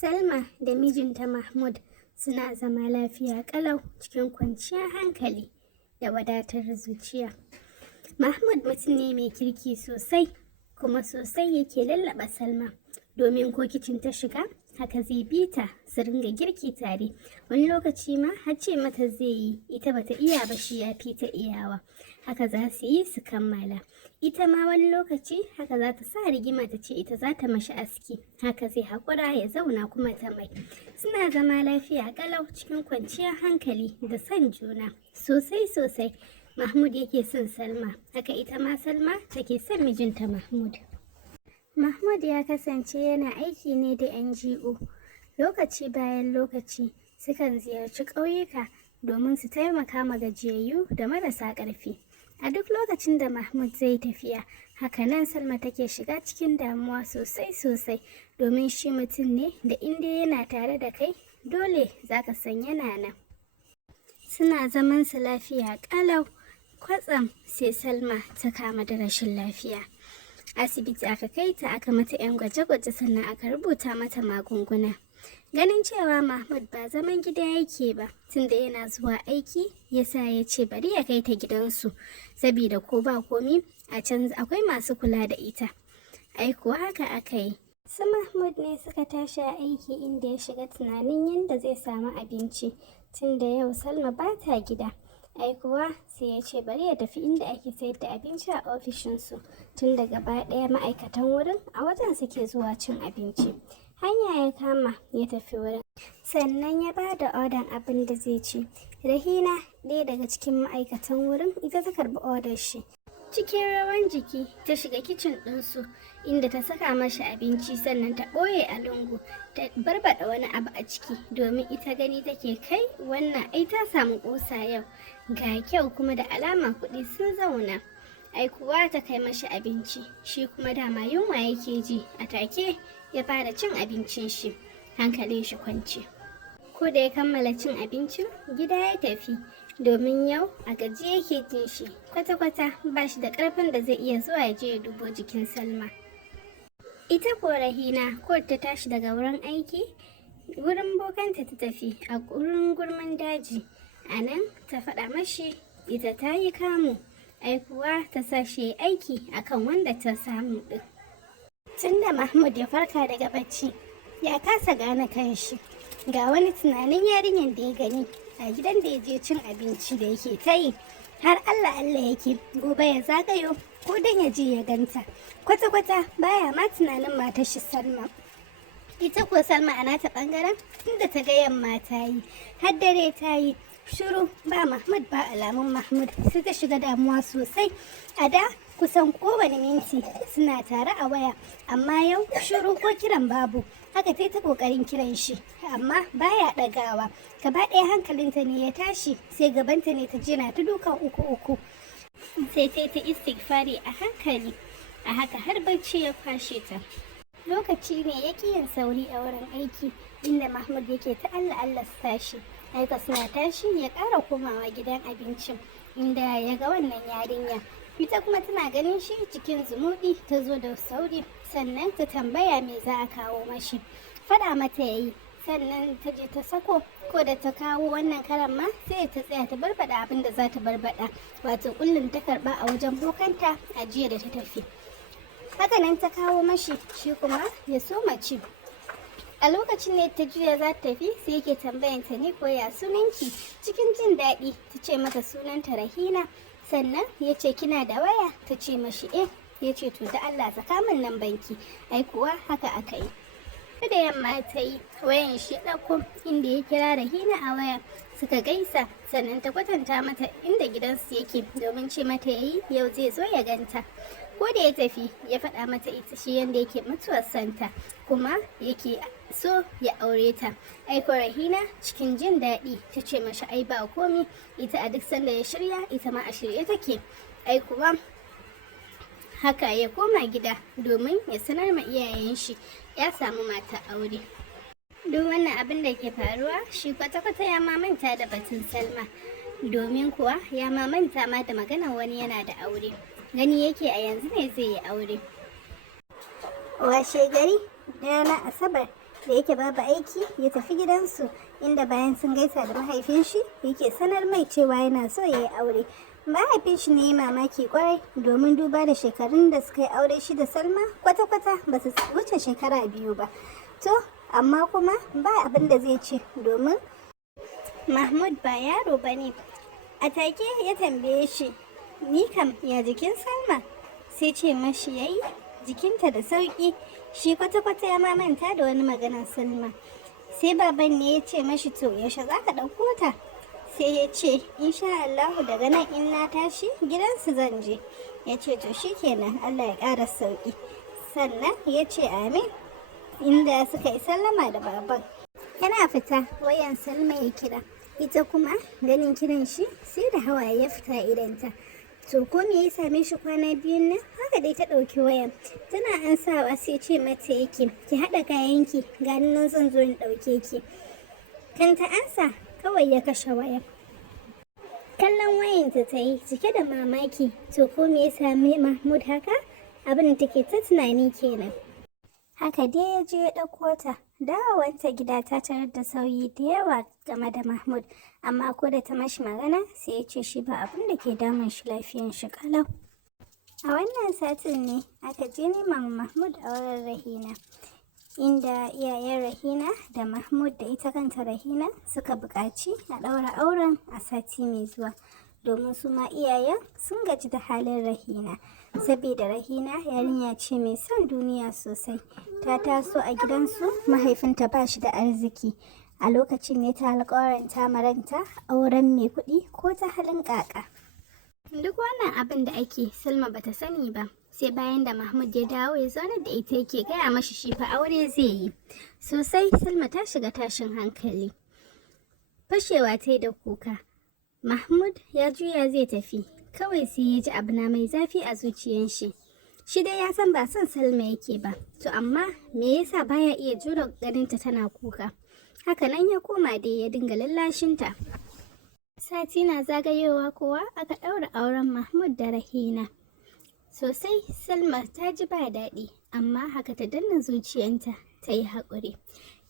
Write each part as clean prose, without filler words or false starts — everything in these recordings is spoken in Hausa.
Salma da mijinta Mahmud suna zama lafiya ƙalau cikin kwanciyar hankali da wadatar zuciya. Mahmud mutum ne mai kirki sosai, kuma sosai yake lallaɓa Salma, domin ko kicin ta shiga haka zai bi ta su ringa girki tare. Wani lokaci ma har ce mata zai yi, ita bata iya ba shi ya fi ta iyawa. Haka za su yi su kammala. Ita ma wani lokaci haka za ta sa rigima ta ce ita za ta mashi aski, haka zai haƙura ya zauna kuma ta mai. Suna zama lafiya ƙalau cikin kwanciyar hankali da son juna sosai sosai. Mahmud yake son Salma, haka ita ma Salma take son mijinta Mahmud. Mahmud ya kasance yana aiki ne da NGO. Lokaci bayan lokaci sukan ziyarci ƙauyuka domin su taimaka ma gajiyayyu da marasa ƙarfi. A duk lokacin da Mahmud zai tafiya, hakanan Salma take shiga cikin damuwa sosai sosai, domin shi mutum ne da inda yana tare da kai dole zaka san yana nan. Suna zaman su lafiya ƙalau, kwatsam sai Salma ta kama da rashin lafiya. Asibiti aka kai ta aka mata 'yan gwaje-gwaje sannan aka rubuta mata magunguna. Ganin cewa Mahmud ba zaman gida yake ba tunda yana zuwa aiki, yasa ya ce bari ya kai ta gidansu, saboda ko ba komi a can akwai masu kula da ita. Ai kuwa haka aka yi. Su Mahmud ne suka tashi a aiki inda ya shiga tunanin yadda zai samu abinci tunda yau Salma ba ta gida. Ai kuwa sai ya ce bari ya tafi inda ake sayar da abinci a ofishinsu, tun da gaba ɗaya ma'aikatan wurin a wajen suke zuwa cin abinci. Hanya ya kama ya tafi wurin, sannan ya ba da odan abin da zai ci. Rahina, ɗaya daga cikin ma'aikatan wurin, ita ta karɓi odar shi. Cikin rawan jiki ta shiga kicin ɗinsu inda ta saka mashi abinci, sannan ta ɓoye a lungu ta barbaɗa wani abu a ciki, domin ita gani take kai wannan ai ta samu ƙusa yau, ga kyau kuma da alama kuɗi sun zauna. Ai kuwa ta kai mashi abinci, shi kuma dama yunwa yake ji, a take ya fara cin abincin shi, hankalin shi kwance. Ko da ya kammala cin abincin, gida ya tafi, domin yau a gaji yake jin shi, kwata-kwata ba shi da ƙarfin da zai iya zuwa ya je ya dubo jikin Salma. Ita ko Rahina ko ta tashi daga wurin aiki, wurin bokanta ta tafi a wurin gurmin daji. A nan ta faɗa mashi ita ta yi kamu, ai kuwa ta sa shi aiki akan wanda ta samu ɗin. Tunda Mahmud ya farka daga bacci, ya kasa gane kanshi, ga wani tunanin yarinyar da ya gani a gidan da ya je cin abinci da yake ta yi, har Allah yake gobe ya zagayo ko dan ya je ya ganta. Kwata-kwata baya ma tunanin matar shi Salma. Ita ko Salma a nata bangaren, tunda ta ga yamma ta yi har dare ta yi shiru, ba Mahmud ba alamun Mahmud, sai ta shiga damuwa sosai. A da kusan kowane minti suna tare a waya, amma yau shiru ko kiran babu. Haka ta kokarin kiran shi, amma baya ɗagawa. Gaba ɗaya hankalinta ne ya tashi, sai gabanta ne ta je na ta dukan uku. Sai ta istighfari a hankali, a haka har bacci ya kwashe ta. Lokaci ne ya yin sauri a wurin aiki, inda Mahmud yake ta Allah su tashi. Aika suna tashi ya ƙara komawa gidan abincin, inda ya ga wannan yarinya. Ita kuma tana ganin shi cikin zumuɗi ta zo da sauri, sannan ta tambaya me za a kawo mashi. Faɗa mata ya yi, sannan ta je ta sako, ko da ta kawo wannan karan ma sai ta tsaya ta barbaɗa abin da za ta barbaɗa, wato kullum ta karɓa a wajen bokanta a jiya da ta tafi. Hakanan ta kawo mashi, shi kuma ya so mace. A lokacin ne ta juya za ta tafi, sai yake tambayanta ne ko ya sunanki. Cikin jin daɗi ta ce mata sunanta Rahina, sannan ya ce kina da waya, ta ce mashi ya ce to da Allah saka min nan banki. Ai kuwa haka aka yi. Da yamma ta yi, wayan shi ɗauko inda ya kira Rahina a waya, suka gaisa, sannan ta kwatanta mata inda gidansu yake, domin ce mata yayi yau zai zo ya ganta. Ko da ya tafi ya faɗa mata ita shi yanda yake mutuwar santa, kuma yake so ya aure ta. Aiko Rahina cikin jin daɗi ta ce mashi ai ba komi, ita a duk sanda ya shirya ita ma a shirye take. Ai kuwa haka ya koma gida domin ya sanar ma iyayen shi ya samu mata aure. Duk wannan abin da ke faruwa shi kwata-kwata ya mamanta da batun Salma, domin kuwa ya mamanta ma da maganar wani yana da aure. Gani yake a yanzu ne zai yi aure. Washe gari ranar Asabar da yake babu aiki ya tafi gidansu, inda bayan sun gaisa da mahaifin shi yake sanar mai cewa yana so ya yi aure. Mahaifin shi ne mamaki kwarai domin duba da shekarun da suka yi aure shi da Salma kwata-kwata ba su wuce shekara 2 ba. To, amma kuma ba abin da zai ce domin Mahmud ba yaro ba ne. A take ya tambaye shi, ni kam ya jikin Salma? Sai ce mashi yayi jikinta da sauki, shi kwata-kwata ya mamanta da wani maganar Salma. Sai baban ne ya ce mashi to yaushe za ka ɗauko ta? Sai ya ce insha Allahu daga nan in na tashi gidansu zan je. Ya ce to shikenan, Allah ya ƙara sauki. Sannan ya ce amin, inda suka yi sallama da baban. Yana fita wayan Salma ya kira, ita kuma ganin kiran shi sai da hawaye ya fita idanta. To ko me ya same shi kwana biyun nan? Haka dai ta ɗauki wayan. Tana ansawa sai ce mata yake, ki haɗa kayanki, gani nan zan zo in ɗauke ki. Kan ta ansa kawai ya kashe wayan. Kallon wayanta ta yi cike da mamaki. To ko me ya same Mahmud haka? Abin da take ta tunani kenan. Haka dai ya je ya ɗauko ta. Dawowanta gida ta tarar da sauyi da yawa game da Mahmud, amma ko da ta mashi magana sai ya ce shi ba abin da ke damun shi, lafiyan shi kalau. A wannan satin ne aka je neman Mahmud a wurin Rahina, inda iyayen Rahina da Mahmud da ita kanta Rahina suka buƙaci a ɗaura auren a sati mai zuwa, domin su ma iyayen sun gaji da halin Rahina. Saboda Rahina yarinya ce mai son duniya sosai, ta taso a gidansu mahaifinta ba shi da arziki. A lokacin ne ta alƙawaranta maranta auren mai kuɗi ko ta halin ƙaƙa. Duk wannan abin da ake Salma bata sani ba, sai bayan da Mahmud ya dawo ya zaunar da ita yake gaya mashi shi fa aure zai yi. Sosai Salma ta shiga tashin hankali. Fashewa ta yi da kuka. Mahmud ya juya zai tafi, kawai sai ya ji abu na mai zafi a zuciyan shi. Shi dai ya san ba son Salma yake ba, to amma me yasa baya iya jure ganinta tana kuka? Haka nan ya koma dai ya dinga lallashinta. Sati na zagayowa kowa aka ɗaura auren Mahmud da Rahina. Sosai Salma ta ji ba daɗi, amma haka ta danna zuciyanta ta yi haƙuri.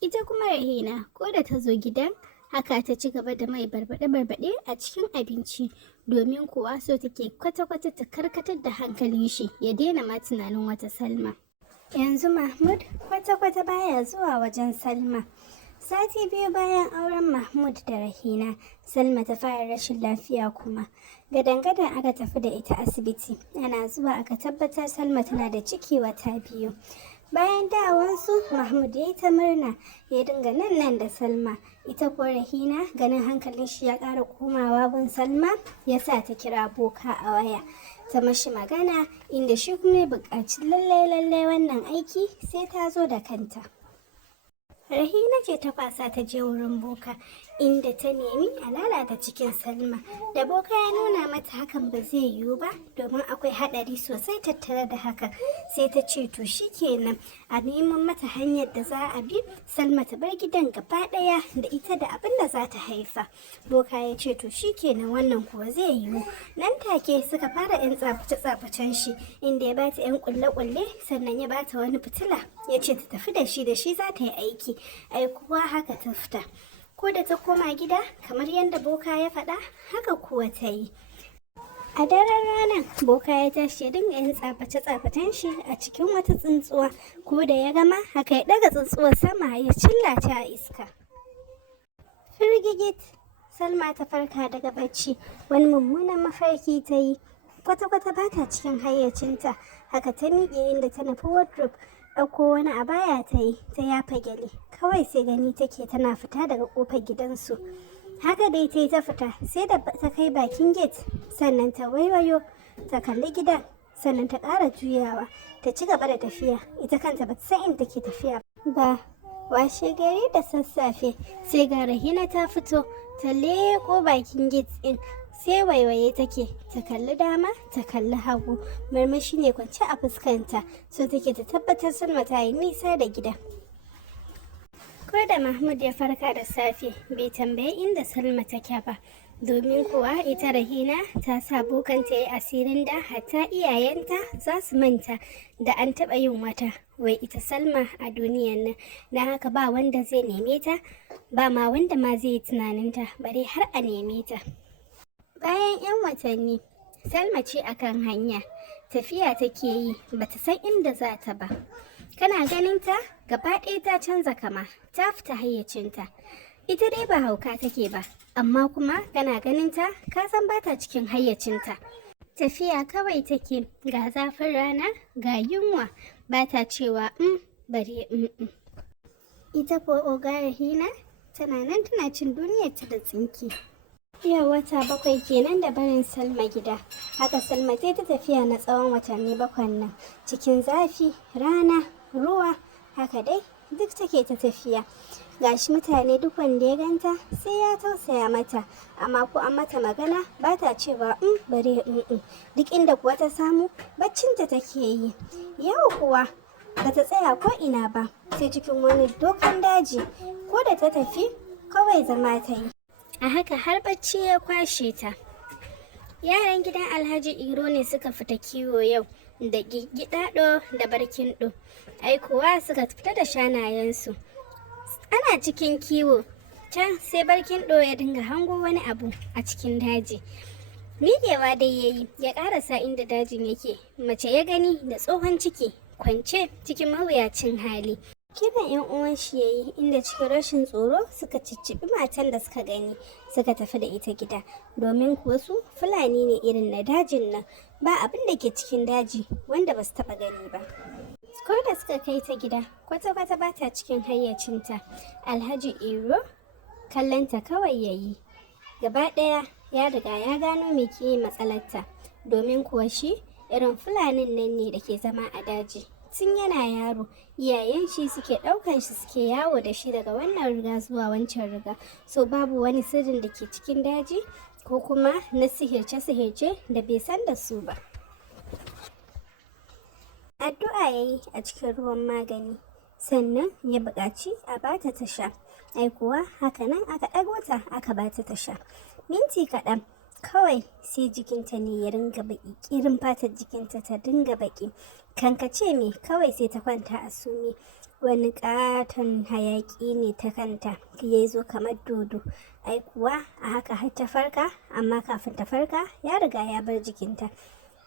Ita kuma Rahina ko da ta zo gidan haka ta ci gaba da mai barbaɗe-barbaɗe a cikin abinci, domin kuwa so take kwata-kwata ta karkatar da hankalin shi ya daina ma tunanin wata Salma. Yanzu Mahmud kwata-kwata baya zuwa wajen Salma. Sati 2 bayan auren Mahmud da Rahina, Salma ta fara rashin lafiya kuma. Gadan-gadan aka tafi da ita asibiti. Ana zuwa aka tabbatar Salma tana da ciki wata 2. Bayan dawansu Mahmud ya yi ta murna, ya dinga nan da Salma. Ita kuwa Rahina ganin hankalin shi ya ƙara komawa gun Salma, ya sa ta kira boka a waya. Ta mashi magana inda shi kuma ya buƙaci lallai wannan aiki sai ta zo da kanta. Rahina ce ta kwasa ta je wurin boka, inda ta nemi a lalata cikin Salma. Da boka ya nuna mata hakan ba zai yiwu ba, domin akwai haɗari sosai tattare da hakan. Sai ta ce to kenan a neman mata hanyar da za a bi Salma ta bar gidan gaba ɗaya da ita da abin da za ta haifa. Boka ya ce to kenan wannan kuwa zai yiwu. Nan take suka fara 'yan tsaface-tsafacen shi, inda ya bata 'yan kulle-kulle, sannan ya bata wani fitila ya ce ta tafi da shi za ta yi aiki. Ai kuwa haka ta fita. Ko da ta koma gida kamar yadda boka ya faɗa, haka kuwa ta yi. A daren ranar boka ya tashi ya dinga yin tsaface-tsafacen shi a cikin wata tsuntsuwa, ko da ya gama haka ya ɗaga tsuntsuwar sama ya cilla ta a iska. Firgigit Salma ta farka daga bacci, wani mummunan mafarki ta yi. Kwata-kwata ba ta cikin hayyacinta, haka ta miƙe inda ta nufi wardrobe, ɗauko wani abaya ta yi, ta yafa gyale. Kawai sai gani take tana fita daga ƙofar gidansu. Haka dai ta yi ta fita, sai da ta kai bakin gate, sannan ta waiwayo, ta kalli gidan, sannan ta ƙara juyawa, ta ci gaba da tafiya. Ita kanta ba ta san inda take tafiya ba. Washe gari da sassafe, sai ga Rahina ta fito, ta leƙo bakin gate ɗin. Sai waiwaye take, ta kalli dama, ta kalli hagu, murmushi ne kwance a fuskanta, so take ta tabbatar Salma ta yi nisa da gida. Ko da Mahmud ya farka da safe, bai tambayi inda Salma take ba, domin kuwa ita Rahina ta sa bokanta ya yi asirin da hatta iyayenta za su manta da an taɓa yin wata wai ita Salma a duniyan nan, don haka ba wanda zai neme ta, ba ma wanda ma zai yi tunaninta bare har a neme ta. Bayan 'yan watanni, Salma ce akan hanya, tafiya take yi bata san inda za ta ba. Kana ganin ta gaba ɗaya ta canza kama, ta fita hayyacinta. Ita dai ba hauka take ba, amma kuma kana ganin ta ka san bata cikin hayyacinta. Tafiya kawai take, ga zafin rana ga yunwa, bata cewa bare Ita ko oga Rahina tana nan tana cin duniyarta da tsinki. Yau wata 7 kenan da barin Salma gida. Haka Salma ta tafiya na tsawon watanni 7 nan, cikin zafi, rana, ruwa, haka dai duk take ta tafiya. Gashi mutane duk wanda ya ganta sai ya tausaya mata, amma ko an mata magana ba ta cewa bare duk inda kuwa ta samu baccinta take yi. Yau kuwa ba ta tsaya ko ina ba, sai cikin wani dokan daji, ko da ta tafi kawai zama ta yi. A haka har bacci ya kwashe ta. Yaran gidan Alhaji Iro ne suka fita kiwo yau, da Giggiɗaɗo da Barkindo. Ai kuwa suka fita da shanayensu. Ana cikin kiwo, can sai Barkindo ya dinga hango wani abu a cikin daji. Miƙewa dai yayi ya ƙarasa inda dajin yake. Mace ya gani da tsohon ciki, kwance cikin mawuyacin hali. Kiran 'yan uwan shi yayi, inda cikin rashin tsoro suka ciccibi matan da suka gani, suka tafi da ita gida, domin kuwa su Fulani ne irin na dajin nan, ba abin da ke cikin daji wanda ba su taba gani ba. Ko da suka kai ta gida, kwata-kwata ba ta cikin hayyacinta. Alhaji Iro kallonta kawai yayi, gaba ɗaya ya riga ya gano me ke matsalarta, domin kuwa shi irin Fulanin nan ne da ke zama a daji. Tun yana yaro, iyayen shi suke ɗaukan shi suke yawo da shi daga wannan riga zuwa wancan riga, so babu wani sirrin da ke cikin daji ko kuma na sihirce-sihirce da bai san da su ba. Addu'a ya yi a cikin ruwan magani, sannan ya buƙaci a bata ta sha. Ai kuwa haka nan aka ɗago ta aka bata ta sha. Minti kaɗan kawai sai jikinta ne ya ringa baƙi, ƙirin fatar jikinta ta dinga baƙi. Kankace me kawai sai ta kwanta a sume. Wani ƙaton hayaƙi ne ta kanta ya zo kamar dodo. Ai kuwa a haka har ta farka, amma kafin ta farka ya riga ya bar jikinta.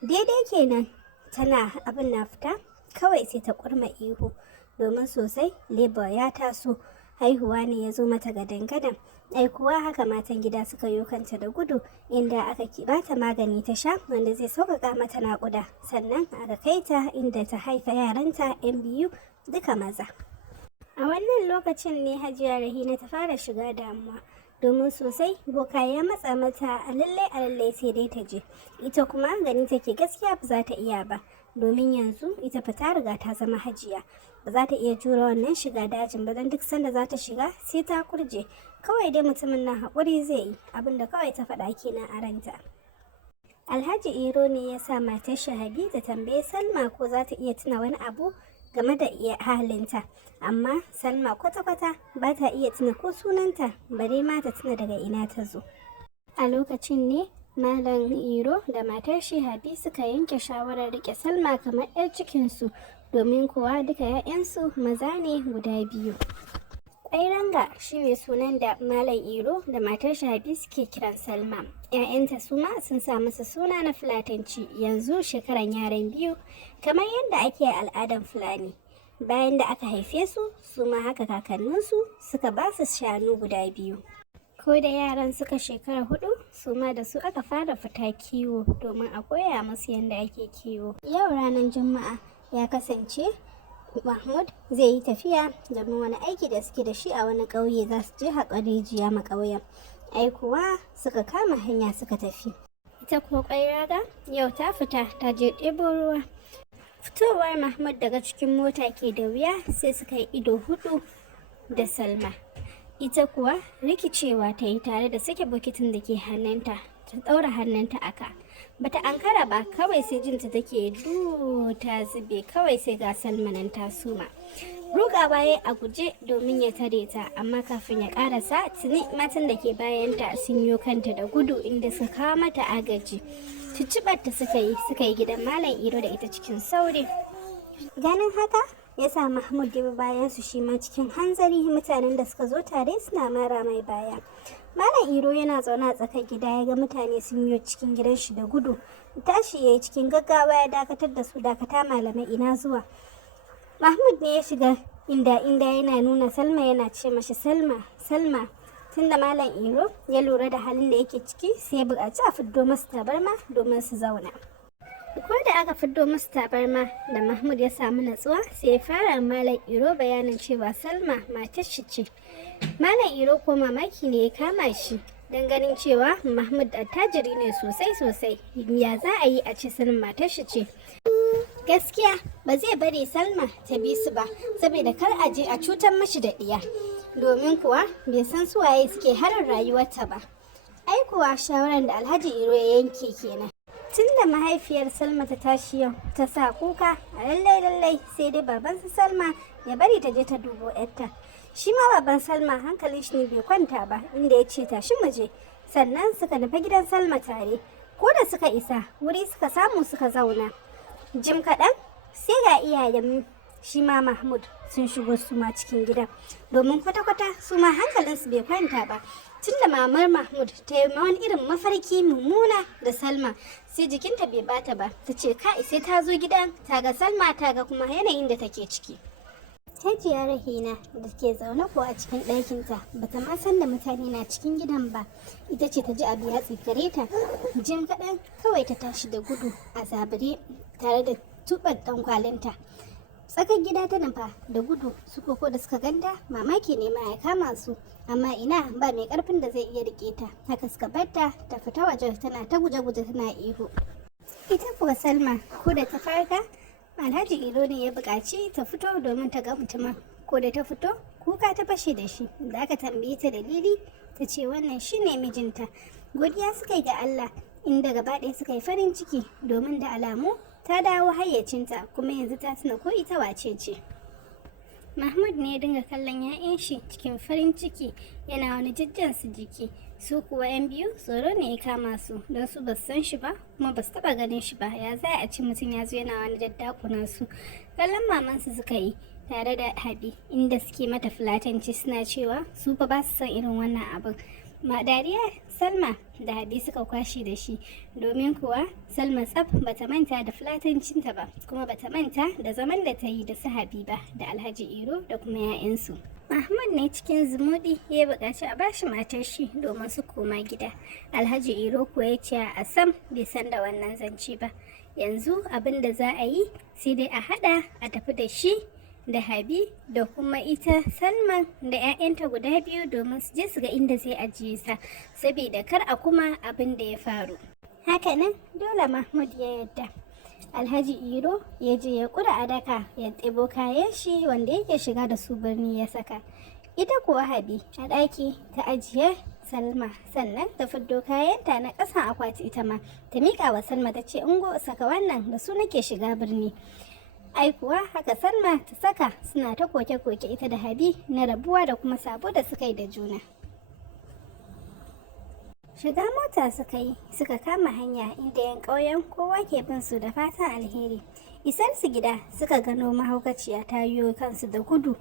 Daidai kenan tana abin na fita, kawai sai ta kurma ihu, domin sosai labor ya taso, haihuwa ne ya zo mata gadan-gadan. Ai kuwa haka matan gida suka yo kanta da gudu, inda aka bata magani ta sha wanda zai sauƙaƙa mata naƙuda, sannan aka kai ta inda ta haifa yaranta 'yan biyu duka maza. A wannan lokacin ne Hajiya Rahina ta fara shiga damuwa, domin sosai boka ya matsa mata a lallai sai dai ta je. Ita kuma gani take gaskiya ba za ta iya ba, domin yanzu ita fa ta riga ta zama hajiya, ba za ta iya jure wannan shiga dajin ba, don duk sanda za ta shiga sai ta kurje. Kawai dai mutumin nan haƙuri zai yi, abinda kawai ta faɗa kenan a ranta. Alhaji Iro ne ya sa matar shi Habi ta tambaye Salma ko za ta iya tuna wani abu game da halinta, amma Salma kwata-kwata ba ta iya tuna ko sunanta, bare ma ta tuna daga ina ta zo. A lokacin ne Malam Iro da matar shi Habi suka yanke shawarar rike Salma kamar 'yar cikinsu, domin kuwa duka 'ya'yansu maza ne guda 2. Ƙwairanga shi ne sunan da Malam Iro da matar shi Habi suke kiran Salma. 'Ya'yanta su ma sun sa masa suna na Fulatanci, yanzu shekaran yaran 2, kamar yadda ake al'adan Fulani. Bayan da aka haife su, su ma haka kakanninsu suka ba su shanu guda 2. Ko da yaran suka shekara 4, su ma da su aka fara fita kiwo, domin a koya musu yadda ake kiwo. Yau ranar Juma'a ya kasance Mahmud zai yi tafiya domin wani aiki da suke da shi a wani ƙauye, za su je haƙar rijiya ma ƙauyen. Ai kuwa suka kama hanya suka tafi. Ita kuwa Ƙwairaga yau ta fita ta je ɗebo ruwa. Fitowar Mahmud daga cikin mota ke da wuya, sai suka yi ido 4 da Salma. Ita kuwa rikicewa ta yi tare da sake bokitin da ke hannunta, ta ɗaura hannunta aka. Bata ankara ba, kawai sai jinta take ta zube, kawai sai ga Salma nan ta suma. rugawa ya a guje domin ya tare ta, amma kafin ya karasa tuni matan da ke bayanta sun yo kanta da gudu inda suka kawo mata agaji. Cicciɓar ta suka yi gidan Malam Iro da ita cikin sauri. Ganin haka ya sa Mahmud ya bi bayan su shi ma cikin hanzari, mutanen da suka zo tare suna mara mai baya. Malam Iro yana zaune a tsakar gida ya ga mutane sun yi cikin gidan shi da gudu. Tashi ya yi cikin gaggawa ya dakatar da su. Dakata malamai, ina zuwa. Mahmud ne ya shiga inda yana nuna Salma yana ce mashi Salma. Tunda Malam Iro ya lura da halin da yake ciki sai ya buƙaci a fiddo masu tabarma domin su zauna. Ko da aka fiddo masu tabarma da Mahmud ya samu natsuwa sai ya fara Malam Iro bayanin cewa Salma matar shi ce. Malam Iro ko mamaki ne ya kama shi don ganin cewa Mahmud attajiri ne sosai. Ya za a yi a ce Salma matar shi ce? Gaskiya ba zai bari Salma ta bi su ba saboda kar a je a cutar mashi da ɗiya. Domin kuwa bai san suwaye suke harin rayuwarta ba. Ai kuwa shawarar da Alhaji Iro ya yanke kenan. Tun da mahaifiyar Salma ta tashi yau ta sa kuka, a lallai sai dai baban su Salma ya bari ta je ta dubo yarta. Shi ma baban Salma hankalin shi ne bai kwanta ba, inda ya ce tashi mu je. Sannan suka nufi gidan Salma tare. Ko da suka isa wuri suka samu suka zauna. Jim kaɗan sai ga iyayen shi ma Mahmud sun shigo su ma cikin gidan, domin kwata-kwata su ma hankalinsu bai kwanta ba. Tun da mamar Mahmud ta yi wani irin mafarki mummuna da Salma, sai jikinta bai bata ba. Ta ce kai sai ta zo gidan ta ga Salma, ta ga kuma yanayin da take ciki. Hajiya Rahina da ke zaune ko a cikin ɗakinta bata ma san da mutane na cikin gidan ba. Ita ce ta ji abu ya tsikare ta. Jim kaɗan kawai ta tashi da gudu a zabure tare da tuɓar ɗan kwalinta. Tsakar gida ta nufa da gudu, su koko da suka ganta mamaki ne ma ya kama su, amma ina ba mai karfin da zai iya rike ta. Haka suka barta ta fita waje tana ta guje-guje tana ihu. Ita kuwa Salma ko da ta farka Alhaji Iro ne ya buƙaci ta fito domin ta ga mutumin. Ko da ta fito kuka ta fashe da shi, da aka tambaye ta dalili ta ce wannan shine mijinta. Godiya suka yi ga Allah, inda gaba ɗaya suka yi farin ciki domin da alamu ta dawo hayyacinta kuma yanzu ta tuna ko ita wace ce. Mahmud ne ya dinga kallon 'ya'yan shi cikin farin ciki, yana wani jijjan su jiki. Su kuwa 'yan biyu tsoro ne ya kama su, don su ba san shi ba kuma ba su taba ganin shi ba. Ya za a ci mutum ya zo yana wani daddakuna su. Kallon mamansu suka yi tare da Habi, inda suke mata fulatanci suna cewa su fa ba su san irin wannan abin. Dariya Salma da Habi suka kwashe da shi, domin kuwa Salma tsaf bata manta da fulatancinta ba, kuma bata manta da zaman da ta yi da su Habiba da Alhaji Iro da kuma 'ya'yansu. Mahmud ne cikin zumuɗi ya buƙaci a bashi matar shi domin su koma gida. Alhaji Iro ko ya ce a sam bai san da wannan zance ba. Yanzu abin da za a yi sai dai a haɗa a tafi da shi da Habi da kuma ita Salman da 'ya'yanta guda biyu domin su je su ga inda zai ajiye sa, saboda kar a kuma abin da ya faru. Hakanan dole Mahmud ya yarda. Alhaji Iro ya je ya kura a daka ya ɗebo kayan shi wanda yake shiga da su birni ya saka. Ita kuwa Habi a ɗaki ta ajiye Salma, sannan ta fiddo kayanta na ƙasan akwati ita ma ta miƙa wa Salma ta ce ungo saka wannan da su nake shiga birni. Ai kuwa haka Salma ta saka, suna ta koke-koke ita da Habi na rabuwa da kuma sabo da suka yi da juna. Shiga mota suka yi suka kama hanya inda 'yan ƙauyen kowa ke bin su da fatan alheri. Isar su gida suka gano mahaukaciya ta yiwo kansu da gudu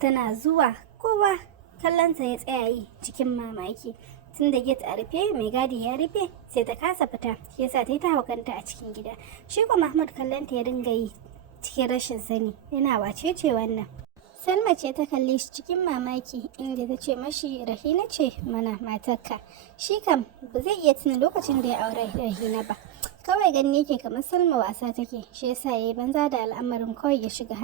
tana zuwa, kowa kallonta ya tsaya yi cikin mamaki. Tun da gate a rufe mai gadi ya rufe sai ta kasa fita, shi yasa ta yi ta haukanta a cikin gida. Shi kuma Mahmud kallonta ya dinga yi cikin rashin sani, yana wace ce wannan. Salma ce ta kalle shi cikin mamaki inda ta ce mashi Rahina ce mana matarka. Shi kam ba zai iya tuna lokacin da ya aure Rahina ba, kawai gani yake kamar Salma wasa take, shi yasa yayi banza da al'amarin kawai ya shiga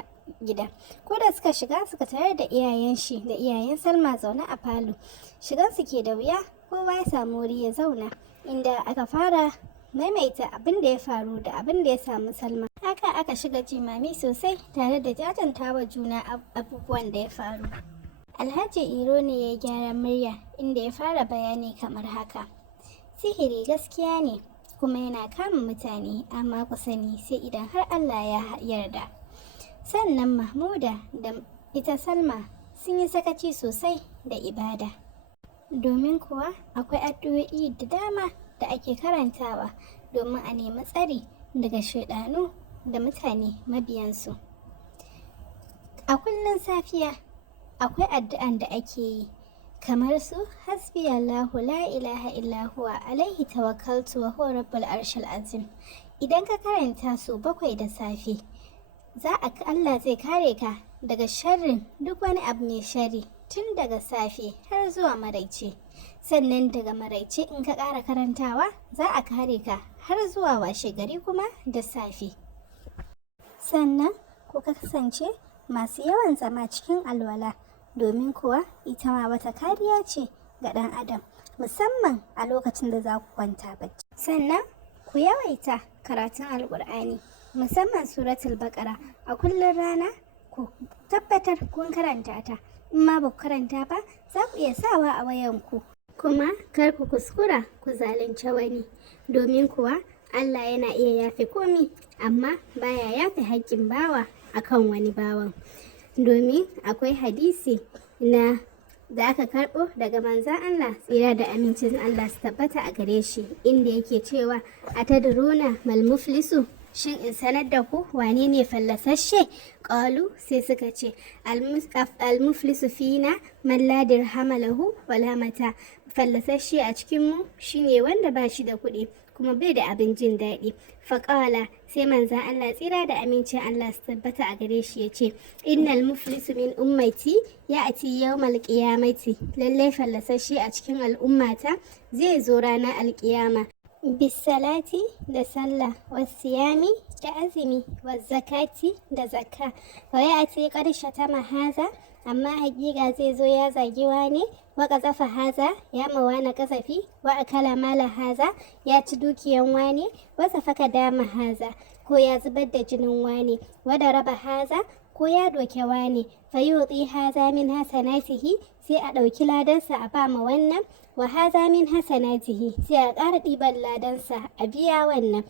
gida. Ko da suka shiga suka tare da iyayen shi da iyayen Salma zaune a falo. Shigan su ke da wuya, kowa ya samu wuri ya zauna, inda aka fara maimaita abin da ya faru da abin da ya samu Salma. Haka aka shiga jimami sosai tare da jajantawa juna abubuwan da ya faru. Alhaji Iro ne ya gyara murya inda ya fara bayani kamar haka. Sihiri gaskiya ne kuma yana kama mutane, amma ku sani sai idan har Allah ya yarda. Sannan Mahmuda da ita Salma sun yi sakaci sosai da ibada. Domin kuwa akwai addu'o'i da dama da ake karantawa domin a nemi tsari daga shaidanu da mutane mabiyansu. A kullum safiya akwai addu'an da ake yi kamar su hasbiyallahu la ilaha illa huwa alaihi tawakkaltu wa huwa rabbul arshil azim. Idan ka karanta su 7 da safe, Allah zai kare ka daga sharrin duk wani abu mai shari tun daga safe har zuwa maraice. Sannan daga maraice in ka ƙara karantawa za a kare ka har zuwa washe gari kuma da safe. Sannan ku kasance masu yawan zama cikin alwala, domin kuwa ita ma wata kariya ce ga ɗan adam, musamman a lokacin da za ku kwanta bacci. Sannan ku yawaita karatun alƙur'ani, musamman suratul baƙara a kullum rana. Ku tabbatar kun karanta ta, in ma ba ku karanta ba za ku iya sawa a wayanku. Kuma kar ku kuskura ku zalunce wani, domin kuwa Allah yana iya yafe komi, amma baya yafe haƙƙin bawa akan wani bawan. Domin akwai hadisi da aka karɓo daga manzan Allah tsira da amincin Allah su tabbata a gare shi, inda yake cewa atadruna mal muflisu, shin in sanar da ku wane ne fallasasshe? Qalu, sai suka ce al muflisu fina man la dirhama lahu wala mata. Fallasasshe a cikin mu shine wanda ba shi da kuɗi kuma bai da abin jin daɗi. Faƙala, sai manzan Allah tsira da amincin Allah su tabbata a gare shi ya ce, innal muflisu min ummati ya ati yawmal qiyamati, lallai fallasashe a cikin al'ummata zai zo ranar alƙiyama bisalati da sallah, wasiyami da azumi, zakati da zakka, wa ya ati ƙarshe ta mahaza, amma hakika zai zo ya zagi wane, wa ƙazafa haza, ya mawana ƙazafi, wa akala mala haza, ya ci dukiyan wane, wa safaka dama haza, ko ya zubar da jinin wane, wa da raba haza, ko ya doke wane, fa yuti haza min hasanatihi, sai a ɗauki ladansa a ba ma wannan, wa haza min hasanatihi, sai a ƙara ɗiban ladansa a biya wannan.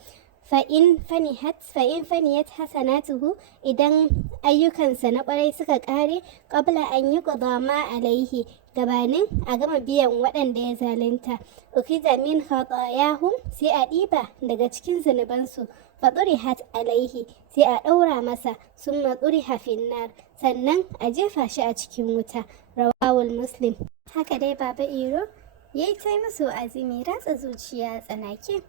fa'in faniyat hasanatuhu, idan ayyukansa na ƙwarai suka ƙare, ƙabla an yi ma alaihi, gabanin a gama biyan waɗanda ya zalunta, ukiza min khatayahum, sai a ɗiba daga cikin zunubansu, faɗurihat alaihi, sai a ɗaura masa, sun matsuriha finnar, sannan a jefa shi a cikin wuta. Rawawul Muslim. Haka dai Baba Iro ya yi ta musu azumi ratsa zuciya tsanake.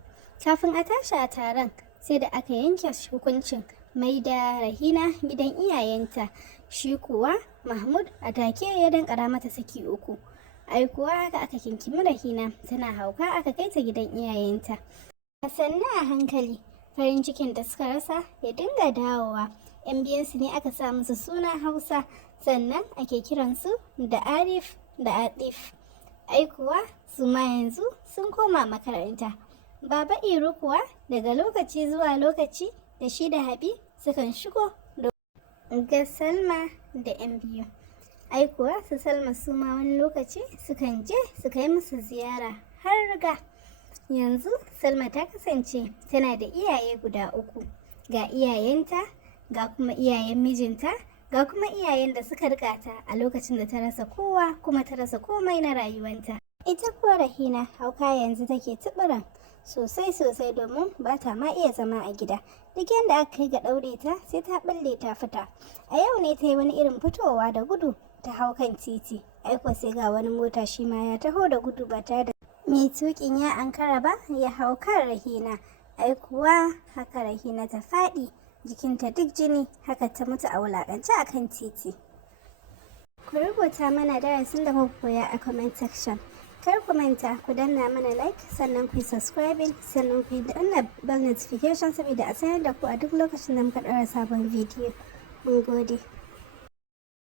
Kafin a tashi a taron, sai da aka yanke hukuncin mai da Rahina gidan iyayenta. Shi kuwa Mahmud a take ya dankara mata saki 3. Ai kuwa haka aka kinkimi Rahina tana hauka, aka kai ta gidan iyayenta. A sannu a hankali farin cikin da suka rasa ya dinga dawowa. 'Yan biyansu ne aka sa musu suna Hausa, sannan ake kiransu da Arif da Atif. Ai kuwa su ma yanzu sun koma makaranta. Baba Iro kuwa daga lokaci zuwa lokaci da shi da Habi sukan shigo ga Salma da 'yan biyu. Ai kuwa su Salma su ma wani lokaci sukan je su kai musu ziyara har riga. Yanzu Salma ta kasance tana da iyaye guda 3, ga iyayenta, ga kuma iyayen mijinta, ga kuma iyayen da suka rikata a lokacin da ta rasa kowa kuma ta rasa komai na rayuwanta. Ita kuwa Rahina hauka yanzu take tuburan sosai domin ba ta ma iya zama a gida. Duk yadda aka kai ga ɗaure ta sai ta balle ta fita. A yau ne ta yi wani irin fitowa da gudu ta hau kan titi. Aiko sai ga wani mota shi ma ya taho da gudu ba tare da mai tukin ya ankara ba, ya hau kan Rahina. Aikuwa haka Rahina ta faɗi, jikinta duk jini, haka ta mutu a wulaƙance a kan titi. Ku rubuta mana darasin da kuka koya a comment section. Kar ku manta ku danna mana like, sannan ku yi subscribing, sannan ku yi danna bell notification saboda a sanar da ku a duk lokacin da muka ɗaura sabon bidiyo. Mun gode.